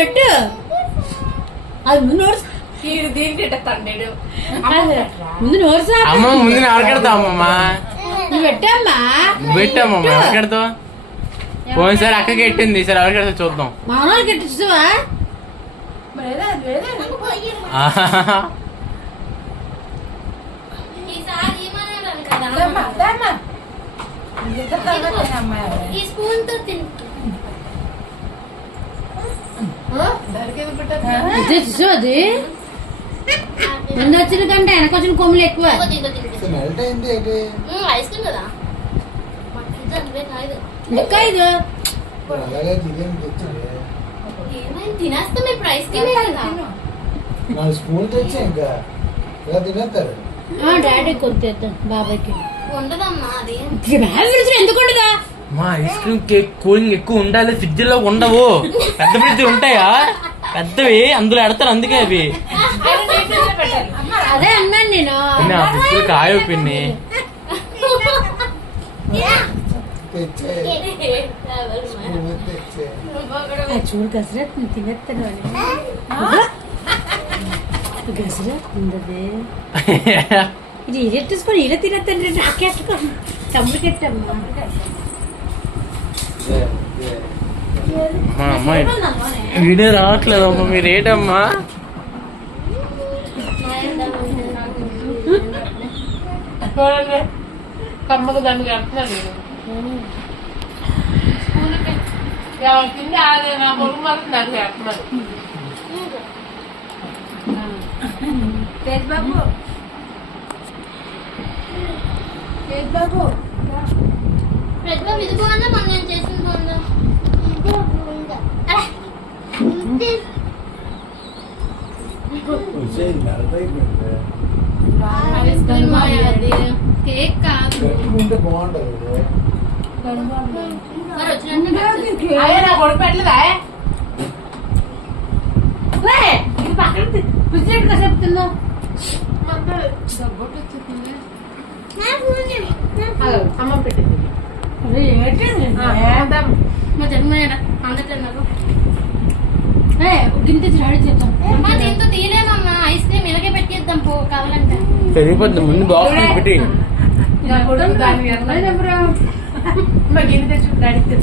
పెట్టు అది ముందు ముందు నోట్స్ అమ్మ ముందు ఎవరికెడతావు అమ్మమ్మా నువ్వు పెట్టమ్మా పెట్టమ్మమ్మ ఎవరికెడతావు పోయినసారి అక్కకి ఎట్టింది సరే ఎవరికెడతా చూద్దాం మా వాళ్ళకి ఎట్టిస్తావా అది ముందు వచ్చిన కంటే వెనక వచ్చిన కొమ్ములు ఎక్కువ లెక్క ఇది తినేస్తాం ఇప్పుడు ఐస్ క్రీమ్ డాడీ కొద్దిద్దాం బాబాయ్కి ఉండదమ్మా అది ఎందుకు ఉండదా మా ఐస్ క్రీమ్ కేక్ కూలింగ్ ఎక్కువ ఉండాలి ఫ్రిడ్జ్ లో ఉండవు పెద్ద ఫ్రిడ్జ్ ఉంటాయా పెద్దవి అందులో ఎడతారు అందుకే అవి అదే అన్నాను నేను ఆ ఫ్రిడ్జ్ కాయ పిన్ని చూడు గసరత్ తినేస్తాను గసరత్ ఉండదు ఇది ఇరెట్టేసుకొని ఇలా తినేస్తాను నాకెట్టుకో తమ్ముడికి ఎట్టమ్మా అమ్మాయి వీడియో రావట్లేదు అమ్మ మీరు ఏంటమ్మా కమ్మకు దాన్ని కడుతున్నాను కింద నా పొరుగు మాత్రం దాన్ని కడుతున్నాను బాబు బాబు పెద్ద విధుగా మనం నేను చేసింది కేక్ కాదు కొడుపెట్టలేదా పిచ్చిగా చెప్తున్నావు అమ్మ పెట్టింది మా జన్మ అందరు గింత రెడీ చేద్దాం దీంతో తీయలేమమ్మా ఐస్ క్రీమ్ ఇలాగే పెట్టిద్దాం పో కావాలంటే పెరిగిపోతుంది ముందు బాక్స్ పెట్టి దాన్ని గిన్నె తెచ్చి డాడీకి